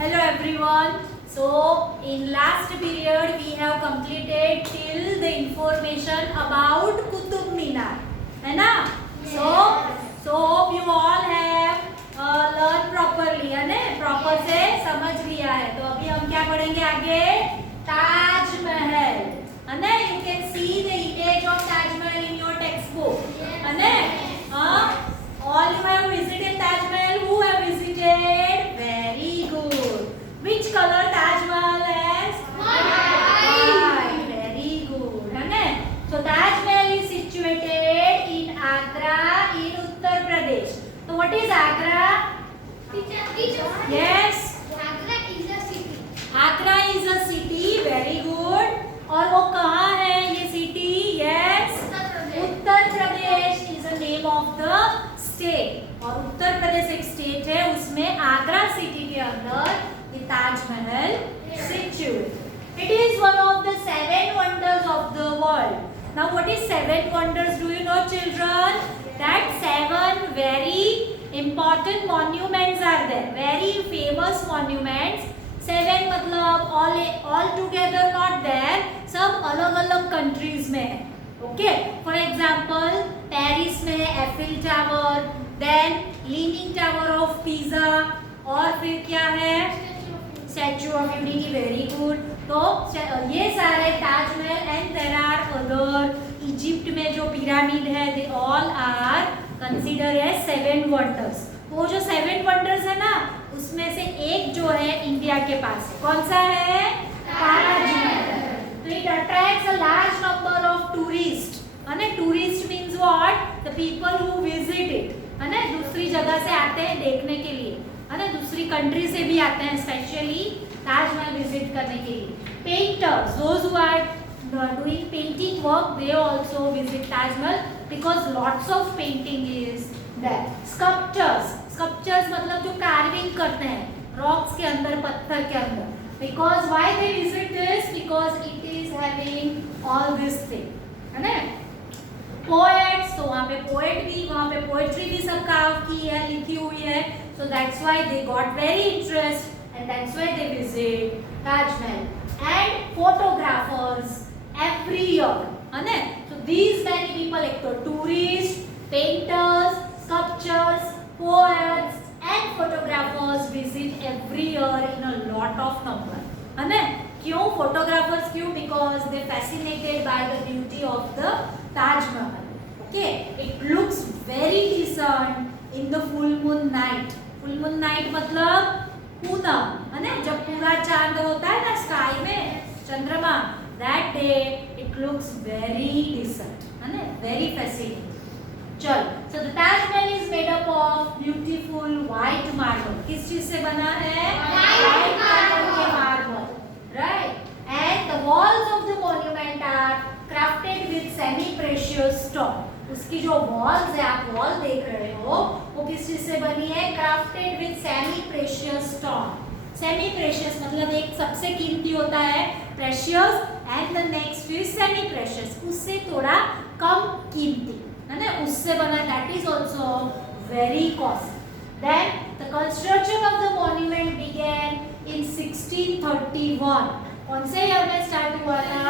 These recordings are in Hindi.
Hello everyone. So in last period we have completed till the information about Qutub Minar, है ना? So hope you all have learned properly, है ना? Proper से समझ लिया है. तो अभी हम क्या पढ़ेंगे आगे? ताजमहल, है ना? You can see the image of Taj Mahal in your textbook, है ना? All you have visited Taj Mahal. Who have visited? Very good. Which color Taj Mahal has? White. Very good. है ना? So Taj Mahal is situated in Agra in Uttar Pradesh. So what is Agra? Yes. Agra is a city. Very good. और वो कहाँ है ये city? Yes. Uttar Pradesh is the name of the state. और उत्तर प्रदेश एक स्टेट है, उसमें आगरा सिटी के अंदर ये Taj Mahal situated. It is one of the 7 wonders of the world. Now what is 7 wonders? Do you know, children? That 7 very important monuments are there. Very famous monuments. 7 मतलब all together not there. सब अलग अलग कंट्रीज में है. ओके, फॉर एग्जाम्पल पेरिस में Eiffel tower, then leaning tower of Pisa, और फिर क्या है? Statue of Unity. Very good. तो ये सारे Taj Mahal and there are other. Egypt में जो पिरामिड है, they all are consider as 7 wonders. वो जो 7 वंडर्स है ना, उसमें से एक जो है इंडिया के पास है. कौन सा है? ताजमहल. तो it attracts a large number of tourist. है ना? Tourist means what? The people who visit it. है ना? दूसरी जगह से आते हैं देखने के लिए, है ना? दूसरी कंट्री से भी आते हैं स्पेशली ताजमहल विजिट करने के लिए. Painters, those who are doing painting work, they also visit Taj Mahal because lots of painting is there. Sculptures, sculptures मतलब जो carving करते हैं rocks के अंदर, पत्थर के अंदर. Because why they visit this? Because it is having all this thing, है ना? Poets, तो वहाँ पे poet भी, वहाँ पे poetry भी सब carve की है, लिखी हुई है. So that's why they got very interest and that's why they visit Taj Mahal. And photographers every year, है ना? So these many people, like the tourists, painters, sculptors, poets and photographers visit every year in a lot of number, है ना? क्यों photographers? क्यों? Because they fascinated by the beauty of the Taj Mahal. Okay, it looks very decent in the full moon night. Full moon night मतलब पूनम, है ना? जब पूरा चांद होता है ना स्काई में, चंद्रमा, that day it looks very decent, है ना? Very fascinating. चल, so the Taj Mahal is made up of beautiful white marble. किस चीज से बना है? White color के marble, right? And the walls of the monument are crafted with semi-precious stone. उसकी जो walls है, आप wall देख रहे हो, वो किस चीज से बनी है? Crafted with semi-precious stone. Semi-precious मतलब एक सबसे कीमती होता है precious and the next is semi-precious. उससे थोड़ा कम कीमती, है ना? उससे बना. That is also very costly. Then the construction of the monument began in 1631. कौन से ईयर में स्टार्ट हुआ था?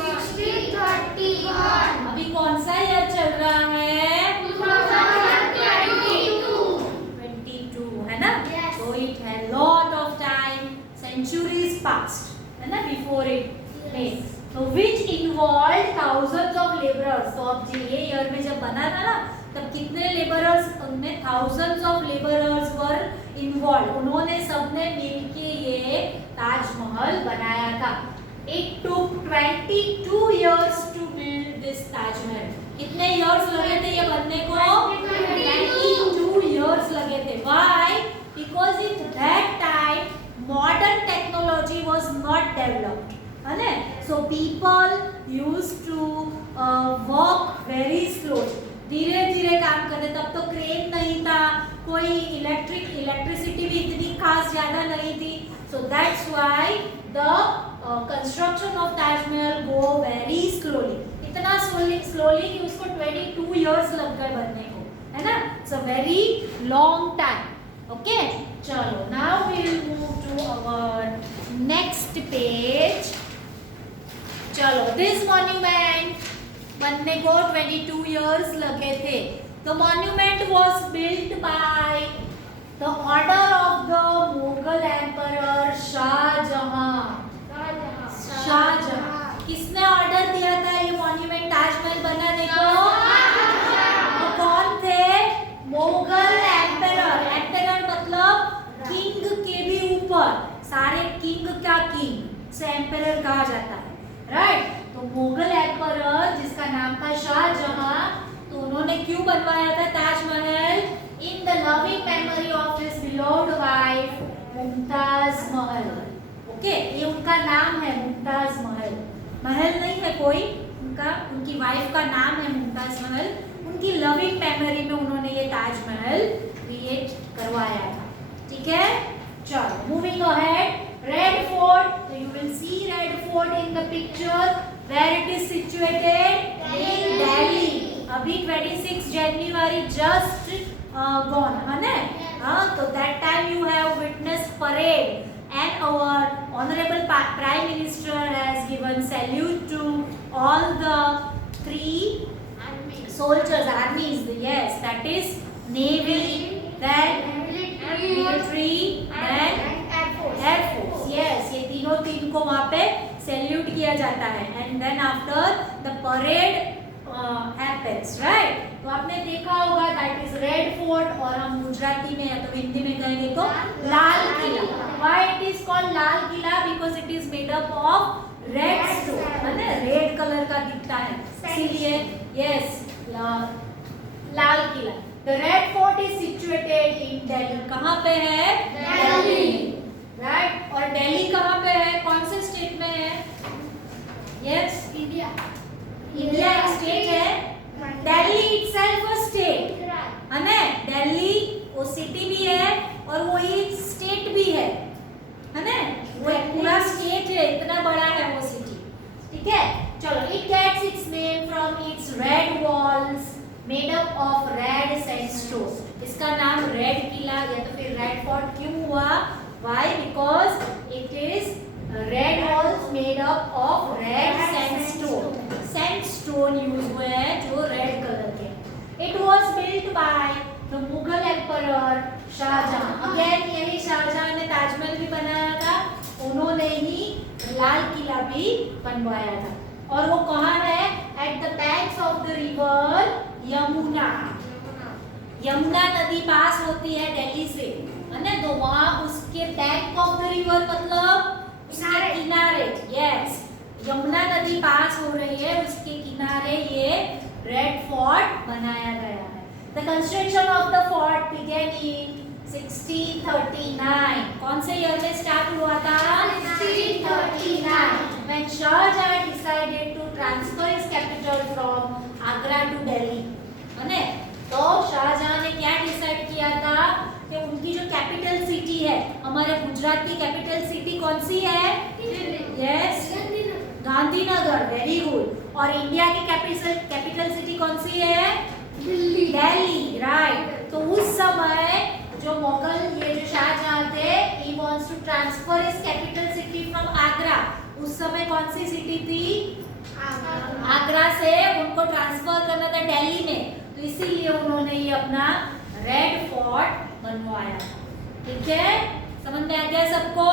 1631. अभी कौन सा ईयर चल रहा है? 2022, है ना? Yes. So it had lot of time, centuries passed, है ना? Before it made. So which involved thousands of laborers. तो अब ये ईयर में जब बना था ना, तब कितने लेबरर्स? उनमें thousands of laborers were involved. उन्होंने सबने मिलके ये ताजमहल बनाया था. It took 22 years to build this Taj Mahal. कितने years लगे थे ये बनने को? 22 years लगे थे. Why? Because in that time modern technology was not developed, है ना? So people used to work very slowly. धीरे धीरे काम करते. तब तो क्रेन नहीं था, कोई इलेक्ट्रिसिटी भी इतनी खास ज्यादा नहीं थी. So that's why the construction of Taj Mahal go very slowly. इतना slowly कि उसको 22 years लग गए बनने को, है ना? It's a very long time. Okay, चलो now we will move to our our next page. चलो, this monument बनने को 22 years लगे थे. The monument was built by the order of the Mughal Emperor Shahjahan. Shahjahan. किसने ऑर्डर दिया था ये मॉन्यूमेंट ताजमहल बनाने को? वो कौन थे? मुगल एम्परर. एम्परर मतलब किंग के भी ऊपर, सारे किंग का किंग से एम्परर कहा जाता है, राइट? तो मुगल एम्परर जिसका नाम था शाहजहां, तो उन्होंने क्यों बनवाया था Taj Mahal? In the loving memory of his beloved wife Mumtaz Mahal. Okay, ये उनका नाम है मुमताज महल. महल नहीं है कोई, उनकी वाइफ का नाम है मुमताज महल. उनकी लविंग मेमोरी में उन्होंने ये ताजमहल क्रिएट करवाया था. ठीक है, चलो moving ahead. Red fort, so you will see Red Fort in the picture. Where it is situated? In Delhi. अभी 26 January just gone, है ना? हाँ, तो that time you have witnessed parade and our honorable Prime Minister has given salute to all the three soldiers, armies. Yes, that is Navy, then military, then Air Force. Yes, ये तीन को वहाँ पे सैल्यूट किया जाता है. And then after the parade happens, right? तो आपने देखा होगा that is Red Fort, और हम गुजराती में या तो हिंदी में कहेंगे तो Lal Qila. Why it is called Lal Qila? Because it is made up of red stone, है ना? रेड कलर का दिखता है, इसीलिए yes Lal Qila. The Red Fort is situated in Delhi. कहाँ पे है? Delhi. Right? और दिल्ली कहाँ पे है? कौन से स्टेट में है? Yes? इंडिया. इंडिया एक स्टेट है. दिल्ली itself a state, है ना? दिल्ली वो सिटी भी है और वो एक स्टेट भी है ना? वो एक पूरा स्टेट है, इतना बड़ा है वो सिटी. ठीक है, चलो. It gets its name from its red walls made up of red sandstone. इसका नाम रेड किला या तो फिर रेड फोर्ट क्यों हुआ? Why? Because it is red walls made up of red sandstone. Sandstone use हुए हैं जो रेड कलर के. It was built by the Mughal Emperor Shah Jahan. Again यही शाहजहां ने ताजमहल भी बनाया था, उन्होंने ही लाल किला भी बनवाया था. और वो कहाँ है? At the banks of the river Yamuna. Yamuna नदी पास होती है दिल्ली से, है ना? तो वहाँ उसके बैंक ऑफ द रिवर मतलब उसके किनारे. यस, यमुना नदी पास हो रही है, उसके किनारे ये रेड फोर्ट बनाया गया है. The construction of the fort began in 1639. कौन से ईयर में स्टार्ट हुआ था? 1639. When Shahjahan decided to transfer his capital from Agra to Delhi, है ना? तो शाहजहां ने क्या डिसाइड किया था कि उनकी जो कैपिटल सिटी है, हमारे गुजरात की कैपिटल सिटी कौन सी है? यस, गांधीनगर. Very good. और इंडिया की कैपिटल सिटी कौन सी है? दिल्ली. राइट. तो उस समय जो मुगल ये जो शाहजहां थे, he wants to transfer his capital city from Agra. उस समय कौन सी सिटी थी? आगरा से उनको ट्रांसफर करना था दिल्ली में, तो इसीलिए उन्होंने ये अपना रेड फोर्ट बनवाया. ठीक है, समझ में आ गया सबको?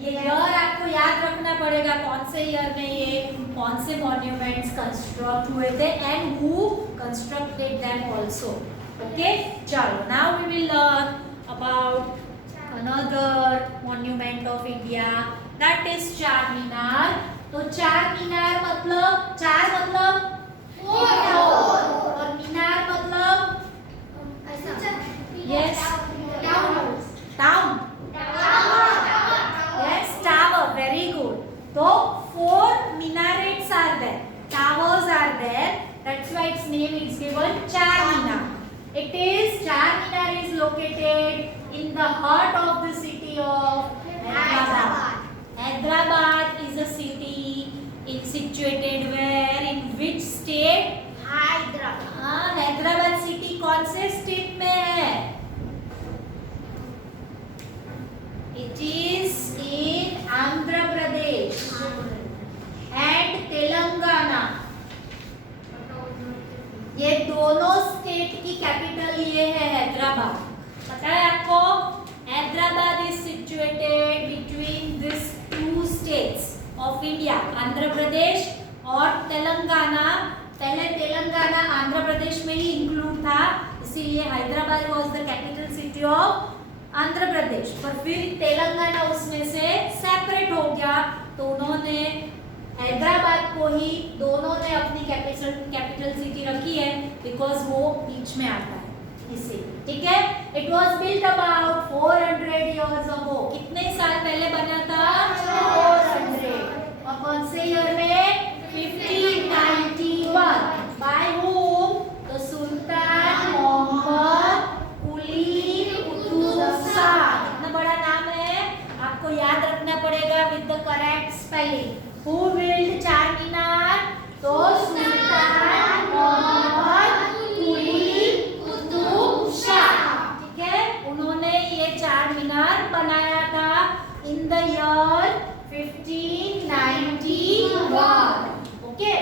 ये ईयर आपको याद रखना पड़ेगा, कौन से ईयर में ये कौन से मॉन्यूमेंट्स कंस्ट्रक्ट हुए थे and who constructed them also. Okay, चलो. Now we will learn about another monument of India, that is Char Minar. तो चार मीनार मतलब, चार मतलब और मीनार मतलब yes town. Yes, tower. Very good. So 4 minarets are there. Towers are there. That's why its name is given Charminar. It is Charminar is located in the heart of the city of Hyderabad. Hyderabad is a city. It's situated where? In which state? Hyderabad. Hyderabad city कौन से स्टेट में है? It is of India, Andhra Pradesh और तेलंगाना। पहले तेलंगाना आंध्र प्रदेश में ही इंक्लूड था, इसीलिए Hyderabad was the capital city of Andhra Pradesh. पर फिर तेलंगाना उसमें से सेपरेट हो गया, तो उन्होंने हैदराबाद को ही दोनों ने अपनी कैपिटल सिटी रखी है, बिकॉज वो बीच में आता है इससे। ठीक है, it was built about 400 years ago. कितने साल पहले बना था? 400। और कौन से ईयर में? 1591। Bye whom? तो सुल्तान मोहम्मद कुली कुतुब शाह। कितना बड़ा नाम है, आपको याद रखना पड़ेगा with the correct spelling. Who built चार मीनार? तो सुल्तान मोहम्मद कुली कुतुब शाह। ठीक है, उन्होंने ये चार मीनार बनाया था in the year 1591। Okay,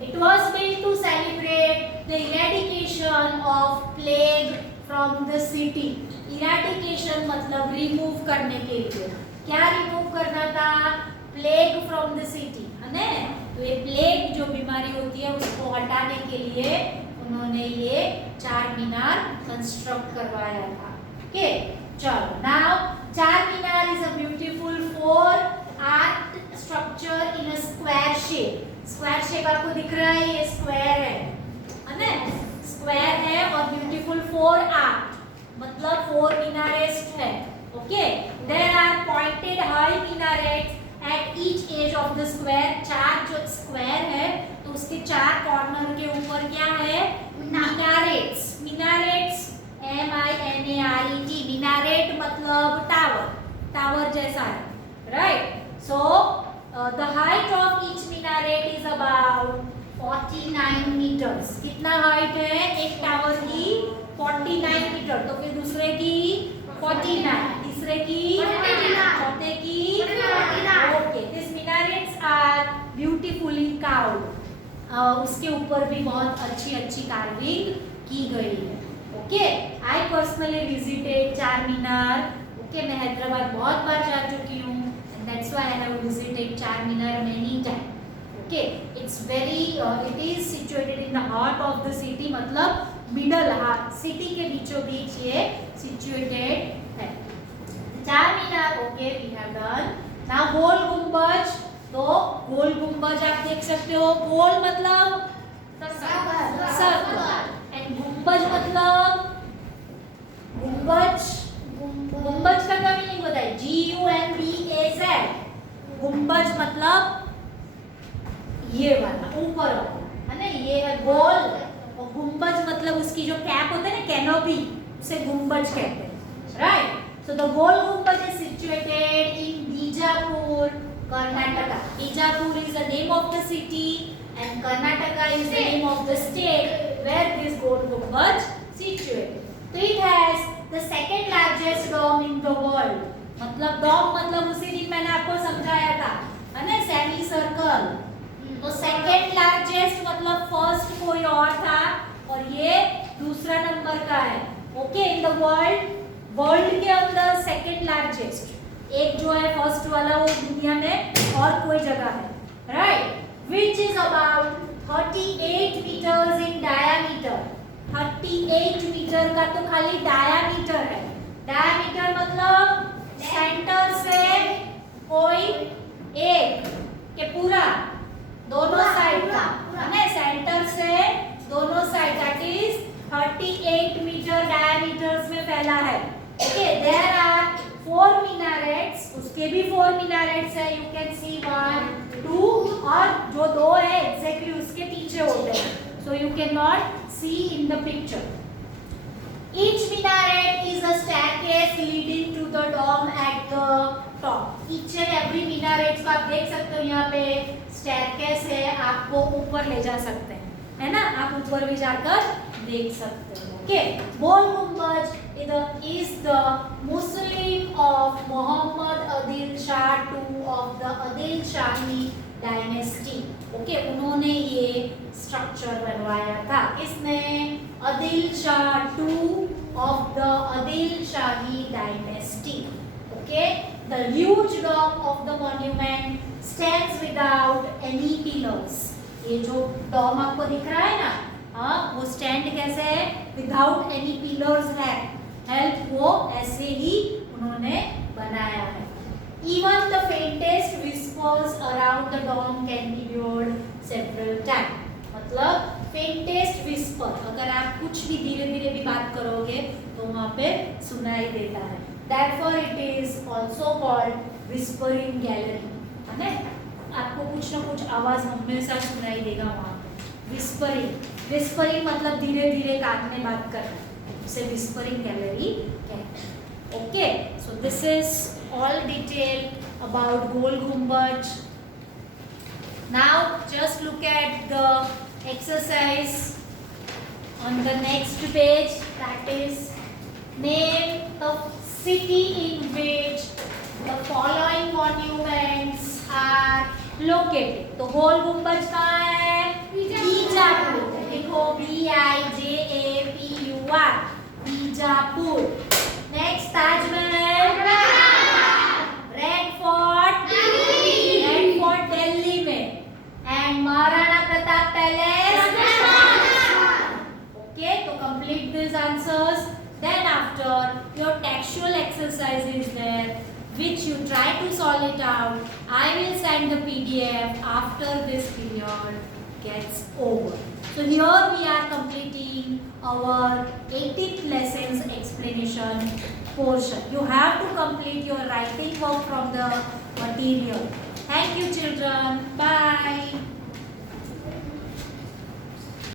it was built to celebrate the eradication of plague from the city. Eradication मतलब रिमूव करने के लिए। क्या रिमूव करना था? प्लेग फ्रॉम द सिटी, है ना? तो ये प्लेग जो बीमारी होती है उसको हटाने के लिए उन्होंने ये चार मीनार कंस्ट्रक्ट करवाया था। ओके, चलो now Char Minar is a beautiful 4 arch structure in a square shape. Square shape आपको दिख रहा है, ये स्क्वायर है ना? स्क्वायर है और ब्यूटीफुल 4 आर्क मतलब 4 मीनारेट्स है। Okay, there are pointed high minarets at each edge of the square. चार जो स्क्वायर है तो उसके चार कॉर्नर के ऊपर क्या है? मीनारेट्स। मीनारेट्स MINARET, मीनारेट मतलब टावर, टावर जैसा है, right? So the height of each minaret is about 49 metres. कितना हाइट है एक टावर की? 49 मीटर। तो फिर दूसरे की 49, तीसरे की 49, चौथे की 49। Okay, this minarets are beautifully carved. उसके ऊपर भी बहुत अच्छी अच्छी कार्विंग की गई है। Okay, I personally visited Char Minar. Okay, मैं हैदराबाद बहुत बार जा चुकी हूँ, and that's why I have visited Char Minar many time. Okay, it's very it is situated in the heart of the city, मतलब मिडल हार्ट, सिटी के बीचों बीच ये सिचुएटेड है। Char Minar, okay, we have done. Now Gol Gumbaz. तो गोल गुंबज आप देख सकते हो, गोल मतलब सर्कल, एंड गुंबज मतलब गुंबज। गुंबज का क्या मीनिंग बताइए? GUMBAZ। गुंबज मतलब ये वाला ऊपर वाला, है ना? ये है गोल। और गुंबज मतलब उसकी जो कैप होता है ना, कैनोपी, उसे गुंबज कहते हैं, right? So the Gol Gumbaj is situated in Bijapur, Karnataka. Bijapur is the name of the city and Karnataka is the name of the state where this Gol Gumbaj situated. So it has the second largest dome in the world. मतलब dome मतलब उसी दिन मैंने आपको समझाया था, है ना? Semi circle. तो सेकेंड लार्जेस्ट मतलब फर्स्ट कोई और था और ये दूसरा नंबर का है। Okay, in the world, world के अंदर सेकेंड लार्जेस्ट एक जो है फर्स्ट वाला वो दुनिया में और कोई जगह है, right? Which is about 38 metres in diameter. 38 metre का तो खाली डायामीटर है। डायामीटर मतलब सेंटर से कोई एक के पूरा दोनों साइड का, है ना? सेंटर से दोनों side, that is 38 metre diameters में फैला है। ओके, देयर आर 4 minarets, उसके भी 4 minarets है। यू कैन सी 1 2 और जो दो है एग्जैक्टली उसके पीछे होते हैं, so you can not see in the picture. Each minaret is a staircase leading to the dome at the top. Each and every minaret को आप देख सकते हो, यहाँ पे staircase है, आपको ऊपर ले जा सकते हैं, है ना? आप ऊपर भी जाकर देख सकते हो। Okay, Gol Gumbaj is the mausoleum of Muhammad Adil Shah II of the Adil Shahi dynasty. Okay, उन्होंने ये स्ट्रक्चर बनवाया था। किसने? Adil Shah II of the Adil Shahi dynasty. Okay, the huge dome of the monument stands without any pillars. ये जो डॉम आपको दिख रहा है ना, हाँ, वो स्टैंड कैसे है? विदाउट एनी पिलर्स है, हेल्प वो ऐसे ही उन्होंने बनाया है. Even the faintest whispers around the dome can be heard several times. मतलब faintest whisper, अगर आप कुछ भी धीरे धीरे भी बात करोगे तो वहाँ पे सुनाई देता है. Therefore it is also called whispering gallery. है ना? आपको कुछ ना कुछ आवाज हमेशा सुनाई देगा वहाँ पे. Whispering मतलब धीरे धीरे कान में बात करना, उसे whispering gallery कहते हैं. Okay, so this is all detail about Gol Gumbaj. Now just look at the exercise on the next page, that is name the city in which the following monuments are located. तो गोल गुम्बज कहाँ है? बीजापुर. देखो BIJAPUR, Bijapur. Next Taj Mahal, red fort Delhi में, and Maharana Pratap palace. Okay, तो complete this answers. Then after your textual exercise is there which you try to solve it out. I will send the PDF after this period gets over. So here we are completing our 18th lessons explanation portion. You have to complete your writing work from the material. Thank you children. Bye.